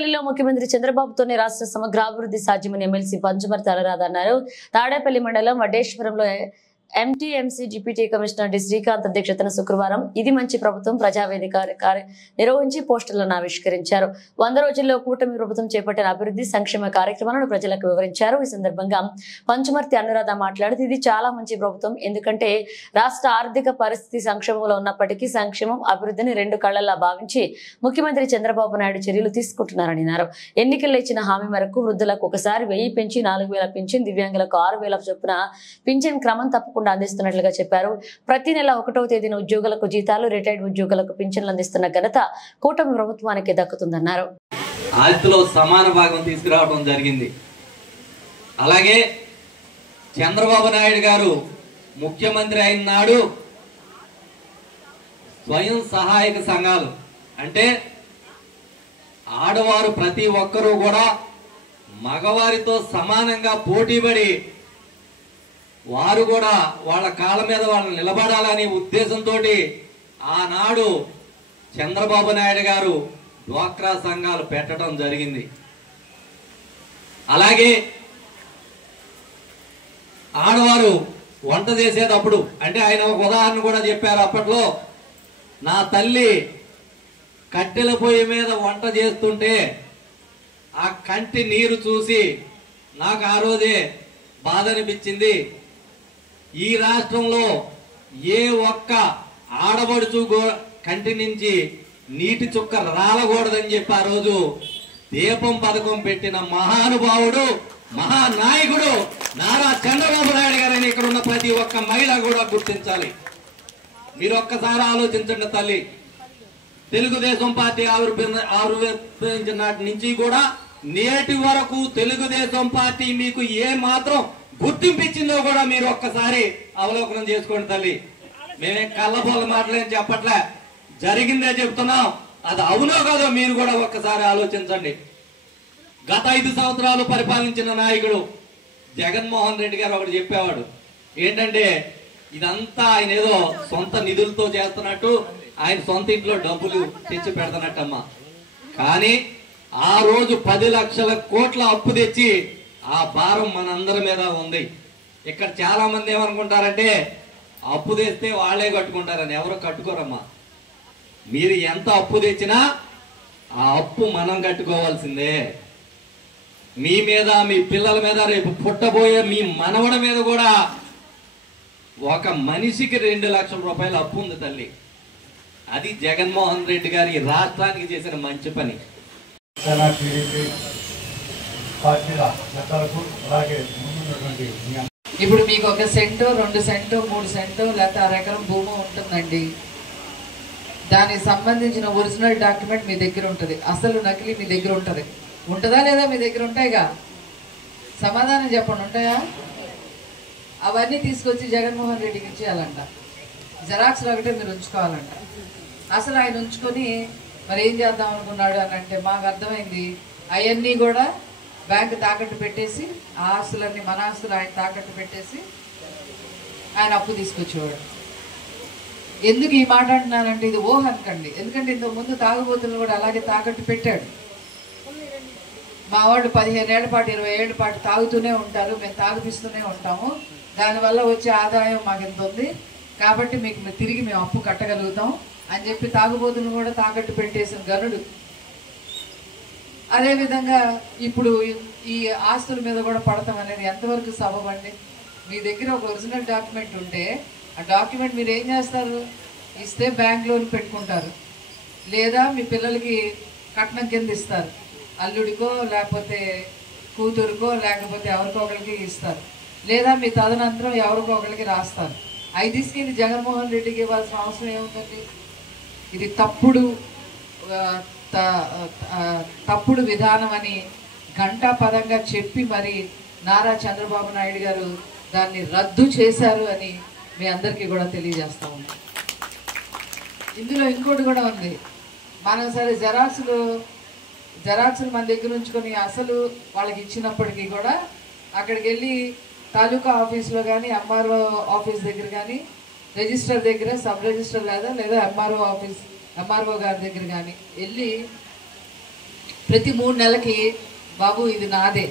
తాడేపల్లిలో ముఖ్యమంత్రి చంద్రబాబుతోనే రాష్ట్ర సమగ్రాభివృద్ధి సాధ్యమని ఎమ్మెల్సీ పంచమర్తి అలరాధ అన్నారు. తాడేపల్లి మండలం వడ్డేశ్వరంలో MTMC deputy commissioner D Srikanth అధ్యక్షతన శుక్రవారం ఇది మంచి ప్రభుత్వం ప్రజావేదిక నిర్వహించి పోస్టర్లను ఆవిష్కరించారు. 100 రోజుల్లో కూటమి ప్రభుత్వం చేపట్టిన అభివృద్ధి సంక్షేమ కార్యక్రమాలను ప్రజలకు వివరించారు. ఈ సందర్భంగా పంచమర్తి అనురాధ మాట్లాడుతూ ఇది చాలా మంచి ప్రభుత్వం, ఎందుకంటే రాష్ట్ర ఆర్థిక పరిస్థితి సంక్షేమంలో ఉన్నప్పటికీ సంక్షేమం అభివృద్ధిని 2 కళ్లలా భావించి ముఖ్యమంత్రి చంద్రబాబు నాయుడు చర్యలు తీసుకుంటున్నారని అన్నారు. ఎన్నికల్లో ఇచ్చిన హామీ మేరకు వృద్ధులకు ఒకసారి 1000 పెంచి 4000 పింఛన్, దివ్యాంగులకు 6000 చొప్పున పింఛన్ క్రమం తప్పకుండా అందిస్తున్నట్లుగా చెప్పారు. ప్రతి నెల 1వ తేదీన ఉద్యోగులకు జీతాలు, రిటైర్డ్ ఉద్యోగులకు పింఛన్లు అందిస్తున్న ఘనత కూటమి ప్రభుత్వానికి దక్కుతుందన్నారు. ఆస్తిలో సమాన భాగం తీసుకురావడం జరిగింది. అలాగే చంద్రబాబు నాయుడు గారు ముఖ్యమంత్రి అయిన నాడు స్వయం సహాయక సంఘాలు అంటే ఆడవారు ప్రతి ఒక్కరూ కూడా మగవారితో సమానంగా పోటీపడి వారు కూడా వాళ్ళ కాళ్ళ మీద వాళ్ళు నిలబడాలనే ఉద్దేశంతో ఆనాడు చంద్రబాబు నాయుడు గారు డ్వాక్రా సంఘాలు పెట్టడం జరిగింది. అలాగే ఆడవారు వంట చేసేటప్పుడు అంటే ఆయన ఒక ఉదాహరణ కూడా చెప్పారు. అప్పట్లో నా తల్లి కట్టెల పొయ్యి మీద వంట చేస్తుంటే ఆ కంటి నీరు చూసి నాకు ఆ రోజే బాధ అనిపించింది. ఈ రాష్ట్రంలో ఏ ఒక్క ఆడబడుచు కంటి నుంచి నీటి చుక్క రాలకూడదని చెప్పి ఆ రోజు దీపం పథకం పెట్టిన మహానుభావుడు, మహానాయకుడు నారా చంద్రబాబు నాయుడు గారని ఇక్కడ ఉన్న ప్రతి ఒక్క మహిళ కూడా గుర్తించాలి. మీరు ఒక్కసారి ఆలోచించండి. తల్లి తెలుగుదేశం పార్టీ ఆవిర్భవించిన నాటి నుంచి కూడా నేటి వరకు తెలుగుదేశం పార్టీ మీకు ఏ మాత్రం గుర్తింపించిందో కూడా మీరు ఒక్కసారి అవలోకనం చేసుకోండి. తల్లి మేమే కళ్ళబోల మాటలేం చెప్పట్లే, జరిగిందే చెప్తున్నాం. అది అవునో కాదో మీరు కూడా ఒక్కసారి ఆలోచించండి. గత 5 సంవత్సరాలు పరిపాలించిన నాయకుడు జగన్మోహన్ రెడ్డి గారు ఒకటి చెప్పేవాడు. ఏంటంటే ఇదంతా ఆయన ఏదో సొంత నిధులతో చేస్తున్నట్టు, ఆయన సొంత ఇంట్లో డబ్బులు తెచ్చి పెడుతున్నట్టమ్మా. కానీ ఆ రోజు 10 లక్షల కోట్ల అప్పు తెచ్చి ఆ భారం మనందరి మీద ఉంది. ఇక్కడ చాలా మంది ఏమనుకుంటారంటే అప్పు తెస్తే వాళ్ళే కట్టుకుంటారని. ఎవరు కట్టుకోరమ్మా. మీరు ఎంత అప్పు తెచ్చినా ఆ అప్పు మనం కట్టుకోవాల్సిందే. మీ మీద, మీ పిల్లల మీద, రేపు పుట్టబోయే మీ మనవడ మీద కూడా ఒక మనిషికి 2 లక్షల రూపాయల అప్పు ఉంది తల్లి. అది జగన్మోహన్ రెడ్డి గారి రాష్ట్రానికి చేసిన మంచి పని. ఇప్పుడు మీకు 1 సెంటు, 2 సెంటు, 3 సెంటు లేకపోతే 1 ఎకరం భూమి ఉంటుందండి. దానికి సంబంధించిన ఒరిజినల్ డాక్యుమెంట్ మీ దగ్గర ఉంటుంది, అసలు నకిలీ మీ దగ్గర ఉంటుంది. ఉంటుందా లేదా? మీ దగ్గర ఉంటాయిగా. సమాధానం చెప్పండి, ఉంటాయా? అవన్నీ తీసుకొచ్చి జగన్మోహన్ రెడ్డికి ఇచ్చేయాలంట. జెరాక్స్లో ఒకటే మీరు ఉంచుకోవాలంట. అసలు ఆయన ఉంచుకొని మరి ఏం చేద్దాం అనుకున్నాడు అని అంటే మాకు అర్థమైంది, అవన్నీ కూడా బ్యాంకు తాకట్టు పెట్టేసి ఆ ఆస్తులన్నీ, మన ఆస్తులు ఆయన తాకట్టు పెట్టేసి ఆయన అప్పు తీసుకొచ్చేవాడు. ఎందుకు ఈ మాట అంటున్నానంటే ఇది ఊహ అనకండి. ఎందుకంటే ఇంతకుముందు తాగుబోతులు కూడా అలాగే తాకట్టు పెట్టాడు. మా వాళ్ళు 15 ఏళ్ల పాటు 20 ఏళ్ల పాటు తాగుతూనే ఉంటారు, మేము తాగిపిస్తూనే ఉంటాము. దానివల్ల వచ్చే ఆదాయం మాకు ఎంత ఉంది కాబట్టి మీకు తిరిగి మేము అప్పు కట్టగలుగుతాం అని చెప్పి తాగుబోతులు కూడా తాకట్టు పెట్టేసిన గనుడు. అదేవిధంగా ఇప్పుడు ఈ ఆస్తుల మీద కూడా పడతాం అనేది ఎంతవరకు సబబండి? మీ దగ్గర ఒక ఒరిజినల్ డాక్యుమెంట్ ఉంటే ఆ డాక్యుమెంట్ మీరు ఏం చేస్తారు? ఇస్తే బ్యాంక్ లోన్ పెట్టుకుంటారు, లేదా మీ పిల్లలకి కట్నం కింద ఇస్తారు, అల్లుడికో లేకపోతే కూతురుకో లేకపోతే ఎవరికో ఒకరికి ఇస్తారు, లేదా మీ తదనంతరం ఎవరికో ఒకరికి రాస్తారు. అవి తీసుకెళ్ళి జగన్మోహన్ రెడ్డికి ఇవ్వాల్సిన అవసరం ఏముందండి? ఇది తప్పుడు విధానం అని ఘంటాపదంగా చెప్పి మరి నారా చంద్రబాబు నాయుడు గారు దాన్ని రద్దు చేశారు అని మీ అందరికీ కూడా తెలియజేస్తా ఉన్నాం. ఇందులో ఇంకోటి కూడా ఉంది. మనం సరే జెరాక్స్లు మన దగ్గర ఉంచుకొని అసలు వాళ్ళకి ఇచ్చినప్పటికీ కూడా అక్కడికి వెళ్ళి తాలూకా ఆఫీస్లో కానీ ఎంఆర్ఓ ఆఫీస్ దగ్గర కానీ రిజిస్టర్ దగ్గర, సబ్ రిజిస్టర్ లేదా ఎంఆర్ఓ గారి దగ్గర కానీ వెళ్ళి ప్రతి 3 నెలలకి బాబు ఇది నాదే,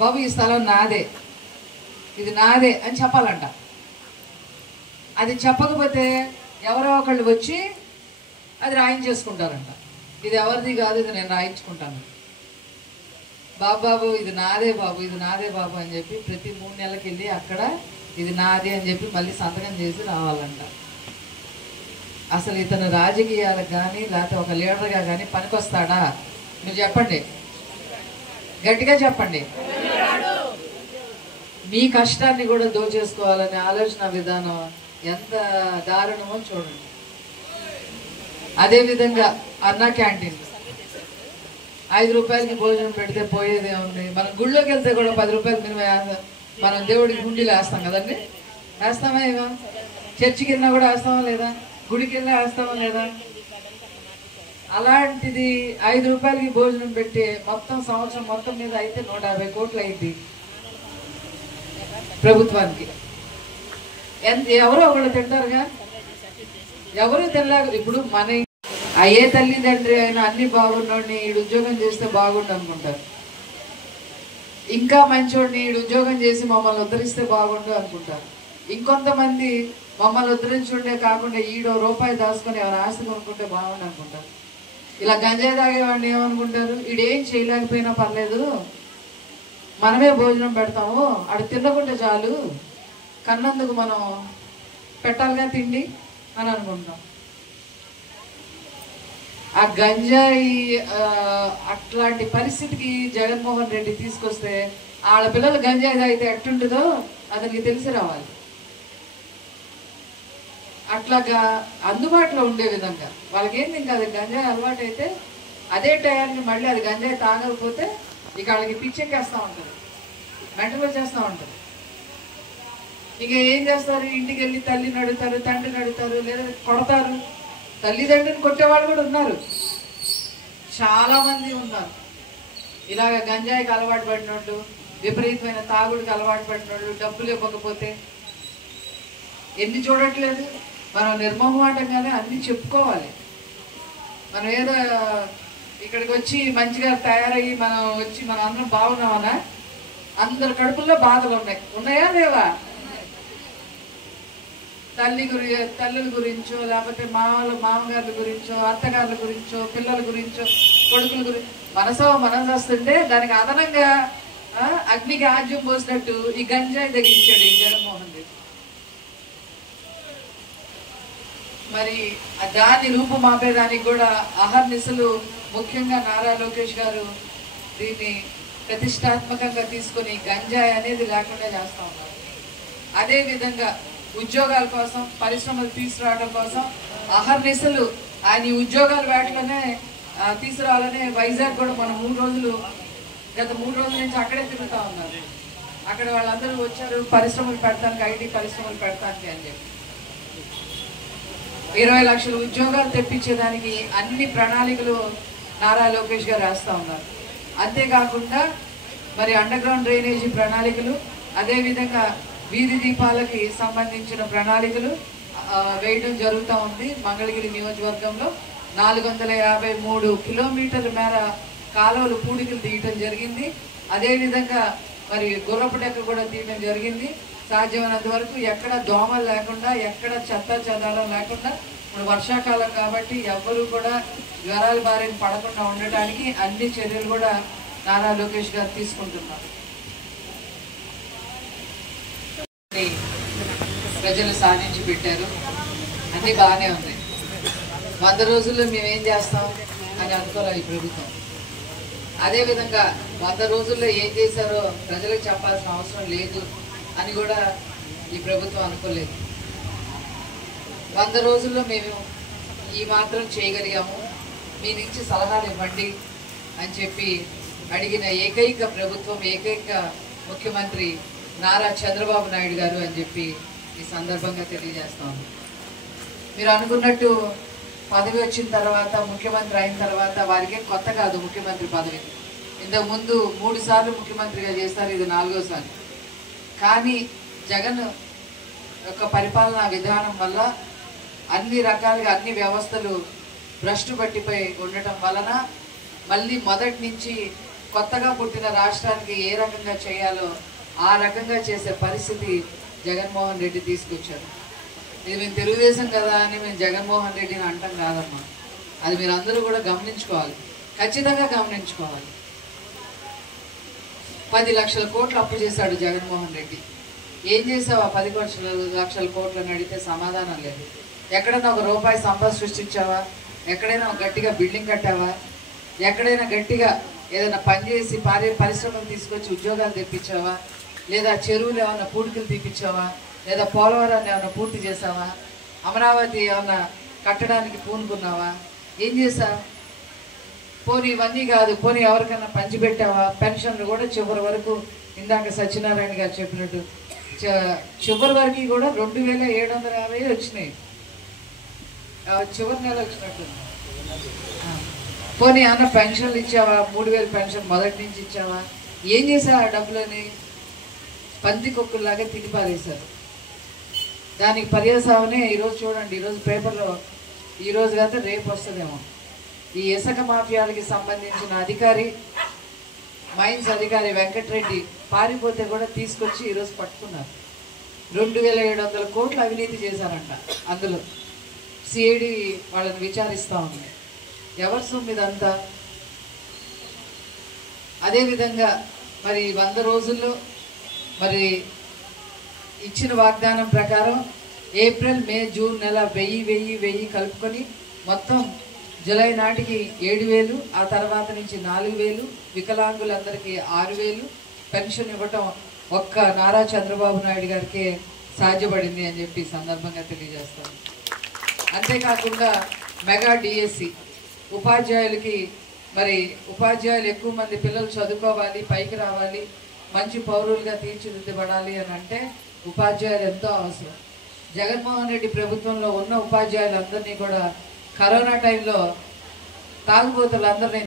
బాబు ఈ స్థలం నాదే, ఇది నాదే అని చెప్పాలంట. అది చెప్పకపోతే ఎవరో ఒకళ్ళు వచ్చి అది రాయించేసుకుంటారంట. ఇది ఎవరిది కాదు, ఇది నేను రాయించుకుంటాను. బాబు ఇది నాదే బాబు, ఇది నాదే బాబు అని చెప్పి ప్రతి 3 నెలలకి వెళ్ళి అక్కడ ఇది నాది అని చెప్పి మళ్ళీ సంతకం చేసి రావాలంట. అసలు ఇతను రాజకీయాలకు కానీ లేకపోతే ఒక లీడర్గా కానీ పనికొస్తాడా? మీరు చెప్పండి, గట్టిగా చెప్పండి. మీ కష్టాన్ని కూడా దోచేసుకోవాలనే ఆలోచన విధానం ఎంత దారుణమో చూడండి. అదేవిధంగా అన్నా క్యాంటీన్ 5 రూపాయలకి భోజనం పెడితే పోయేదే ఉంది. మనం గుళ్ళోకి వెళ్తే కూడా 10 రూపాయలు మినిమం మనం దేవుడికి గుండీలు వేస్తాం కదండి, వేస్తామా? ఏమో చర్చికి వెళ్ళినా కూడా వేస్తామా లేదా? గుడికి వెళ్ళినా వేస్తామా లేదా? అలాంటిది 5 రూపాయలకి భోజనం పెట్టి మొత్తం సంవత్సరం మొత్తం మీద అయితే 150 కోట్లు అయింది ప్రభుత్వానికి. ఎవరో ఒకళ్ళు తింటారుగా, ఎవరు తినలేక. ఇప్పుడు మన అయ్యే తల్లిదండ్రి అయినా అన్ని బాగుండోడిని ఈడు ఉద్యోగం చేస్తే బాగుండు అనుకుంటారు. ఇంకా మంచోడిని ఈడు ఉద్యోగం చేసి మమ్మల్ని ఉద్ధరిస్తే బాగుండు అనుకుంటారు. ఇంకొంతమంది మమ్మల్ని ఉద్ధరించుండే కాకుండా ఈడో రూపాయి దాచుకొని ఎవరు ఆస్తి కొనుక్కుంటే బాగుండు అనుకుంటారు. ఇలా గంజాయి తాగేవాడిని ఏమనుకుంటారు, ఈడేం చేయలేకపోయినా పర్లేదు, మనమే భోజనం పెడతాము, అడు తినకుంటే చాలు, కన్నందుకు మనం పెట్టాలిగా తిండి అని అనుకుంటాం. ఆ గంజాయి అట్లాంటి పరిస్థితికి జగన్మోహన్ రెడ్డి తీసుకొస్తే వాళ్ళ పిల్లలు గంజాయి తాగితే ఎట్టుంటుందో అతనికి తెలిసి రావాలి. అట్లాగా అందుబాటులో ఉండే విధంగా వాళ్ళకి ఏంది, ఇంకా అది గంజాయి అలవాటు అయితే అదే టయానికి మళ్ళీ అది గంజాయి తాగకపోతే ఇక వాళ్ళకి పిచ్చెక్కేస్తూ ఉంటుంది, మెంటల్ వచ్చేస్తూ ఉంటుంది. ఇక ఏం చేస్తారు, ఇంటికి వెళ్ళి తల్లిని అడుగుతారు, తండ్రిని అడుగుతారు, లేదా కొడతారు. తల్లిదండ్రిని కొట్టేవాళ్ళు కూడా ఉన్నారు, చాలా మంది ఉన్నారు. ఇలాగ గంజాయికి అలవాటు పడినోళ్ళు, విపరీతమైన తాగుడికి అలవాటు పడినోళ్ళు, డబ్బులు ఇవ్వకపోతే ఎన్ని చూడట్లేదు. మనం నిర్మోహమాటంగానే అన్ని చెప్పుకోవాలి. మనం ఏదో ఇక్కడికి వచ్చి మంచిగా తయారయ్యి మనం వచ్చి మనం అందరం బాగున్నామనా? అందరి కడుపుల్లో బాధలు ఉన్నాయా లేవా? తల్లుల గురించో, లేకపోతే మామగారుల గురించో, అత్తగారుల గురించో, పిల్లల గురించో, కొడుకుల గురించి మనసు వస్తుంటే దానికి అదనంగా అగ్నికి ఆజ్యం పోసినట్టు ఈ గంజాయి తగ్గించాడు ఈ జగన్మోహన్ రెడ్డి. మరి దాన్ని రూపుమాపేదానికి కూడా అహర్నిశలు ముఖ్యంగా నారా లోకేష్ గారు దీన్ని ప్రతిష్టాత్మకంగా తీసుకొని గంజాయి అనేది లేకుండా చేస్తూ ఉన్నారు. అదేవిధంగా ఉద్యోగాల కోసం, పరిశ్రమలు తీసుకురావడం కోసం అహర్నిశలు ఆయన ఉద్యోగాల వేటలోనే తీసుకురావాలనే వైజాగ్ కూడా మనం గత 3 రోజుల నుంచి అక్కడే తిరుగుతూ ఉన్నారు. అక్కడ వాళ్ళందరూ వచ్చారు పరిశ్రమలు పెడతానికి, ఐటీ పరిశ్రమలు పెడతానికి అని చెప్పి 20 లక్షల ఉద్యోగాలు తెప్పించేదానికి అన్ని ప్రణాళికలు నారా లోకేష్ గారు రాస్తూ ఉన్నారు. అంతేకాకుండా మరి అండర్ గ్రౌండ్ డ్రైనేజీ ప్రణాళికలు, అదేవిధంగా వీధి దీపాలకి సంబంధించిన ప్రణాళికలు వేయడం జరుగుతూ ఉంది. మంగళగిరి నియోజకవర్గంలో 453 కిలోమీటర్ల మేర కాలువలు పూడికలు తీయటం జరిగింది. అదేవిధంగా మరి గుర్రపు డెక్క కూడా తీయడం జరిగింది. సాధ్యమైనంత వరకు ఎక్కడ దోమలు లేకుండా, ఎక్కడ చెత్త చెదారం లేకుండా, ఇప్పుడు వర్షాకాలం కాబట్టి ఎవ్వరూ కూడా జ్వరాల బారిన పడకుండా ఉండటానికి అన్ని చర్యలు కూడా నారా లోకేష్ గారు తీసుకుంటున్నారు. ప్రజలు సాధించి పెట్టారు, అన్నీ బాగానే ఉంది. 100 రోజుల్లో మేమేం చేస్తాం అని అనుకోవాలి ఈ ప్రభుత్వం. అదేవిధంగా 100 రోజుల్లో ఏం చేశారో ప్రజలకు చెప్పాల్సిన అవసరం లేదు అని కూడా ఈ ప్రభుత్వం అనుకోలేదు. 100 రోజుల్లో మేము ఈ మాత్రం చేయగలిగాము, మీ నుంచి సలహాలు ఇవ్వండి అని చెప్పి అడిగిన ఏకైక ప్రభుత్వం, ఏకైక ముఖ్యమంత్రి నారా చంద్రబాబు నాయుడు గారు అని చెప్పి ఈ సందర్భంగా తెలియజేస్తాము. మీరు అనుకున్నట్టు పదవి వచ్చిన తర్వాత, ముఖ్యమంత్రి అయిన తర్వాత వారికే కొత్త కాదు ముఖ్యమంత్రి పదవి. ఇంతకుముందు 3 సార్లు ముఖ్యమంత్రిగా చేస్తారు, ఇది 4వసారి. కానీ జగన్ యొక్క పరిపాలనా విధానం వల్ల అన్ని రకాలుగా అన్ని వ్యవస్థలు భ్రష్టు పట్టిపోయి ఉండటం వలన మళ్ళీ మొదటి నుంచి కొత్తగా పుట్టిన రాష్ట్రానికి ఏ రకంగా చేయాలో ఆ రకంగా చేసే పరిస్థితి జగన్మోహన్ రెడ్డి తీసుకొచ్చారు. ఇది మేము తెలుగుదేశం కదా అని మేము జగన్మోహన్ రెడ్డిని అంటాం కాదమ్మా. అది మీరు అందరూ కూడా గమనించుకోవాలి, ఖచ్చితంగా గమనించుకోవాలి. 10 లక్షల కోట్లు అప్పు చేశాడు జగన్మోహన్ రెడ్డి. ఏం చేసావు ఆ 10 లక్షల కోట్లను అడిగితే సమాధానం లేదు. ఎక్కడైనా ఒక రూపాయి సంపద సృష్టించావా? ఎక్కడైనా ఒక గట్టిగా బిల్డింగ్ కట్టావా? ఎక్కడైనా గట్టిగా ఏదైనా పని చేసి పరిశ్రమలు తీసుకొచ్చి ఉద్యోగాలు తెప్పించావా? లేదా చెరువులు ఏమన్నా పూడికలు తీపించావా? లేదా పోలవరాన్ని ఏమన్నా పూర్తి చేసావా? అమరావతి ఏమన్నా కట్టడానికి పూనుకున్నావా? ఏం చేసావు? పోనీ ఇవన్నీ కాదు, పోనీ ఎవరికైనా పంచిపెట్టావా? పెన్షన్లు కూడా చివరి వరకు ఇందాక సత్యనారాయణ గారు చెప్పినట్టు చివరి వరకు కూడా 2750 వచ్చినాయి. చివరి నెల వచ్చినట్టు. పోనీ అన్న పెన్షన్లు ఇచ్చావా? 3000 పెన్షన్ మొదటి నుంచి ఇచ్చావా? ఏం చేసావు ఆ డబ్బులని? పందికొక్కుల్లాగా తిని పారేశారు. దానికి పర్యవసానమే ఈరోజు చూడండి, ఈరోజు పేపర్లో ఈరోజు కాదు రేపు వస్తుందేమో, ఈ ఇసుక మాఫియాలకి సంబంధించిన అధికారి, మైన్స్ అధికారి వెంకటరెడ్డి పారిపోతే కూడా తీసుకొచ్చి ఈరోజు పట్టుకున్నారు. 2700 కోట్లు అవినీతి చేశారంట. అందులో సిఐడి వాళ్ళని విచారిస్తూ ఉంది. ఎవరి సొమ్ము ఇదంతా? అదేవిధంగా మరి 100 రోజుల్లో మరి ఇచ్చిన వాగ్దానం ప్రకారం ఏప్రిల్, మే, జూన్ నెల 1000 కలుపుకొని మొత్తం జూలై నాటికి 7000, ఆ తర్వాత నుంచి 4000, వికలాంగులందరికీ 6000 పెన్షన్ ఇవ్వటం ఒక్క నారా చంద్రబాబు నాయుడు గారికే సాధ్యపడింది అని చెప్పి సందర్భంగా తెలియజేస్తాను. అంతేకాకుండా మెగా డిఎస్సి ఉపాధ్యాయులకి, మరి ఉపాధ్యాయులు ఎక్కువ మంది పిల్లలు చదువుకోవాలి, పైకి రావాలి, మంచి పౌరులుగా తీర్చిదిద్దబడాలి అని అంటే ఉపాధ్యాయులు ఎంతో అవసరం. జగన్మోహన్ రెడ్డి ప్రభుత్వంలో ఉన్న ఉపాధ్యాయులందరినీ కూడా కరోనా టైంలో తాగుబోతులందరినీ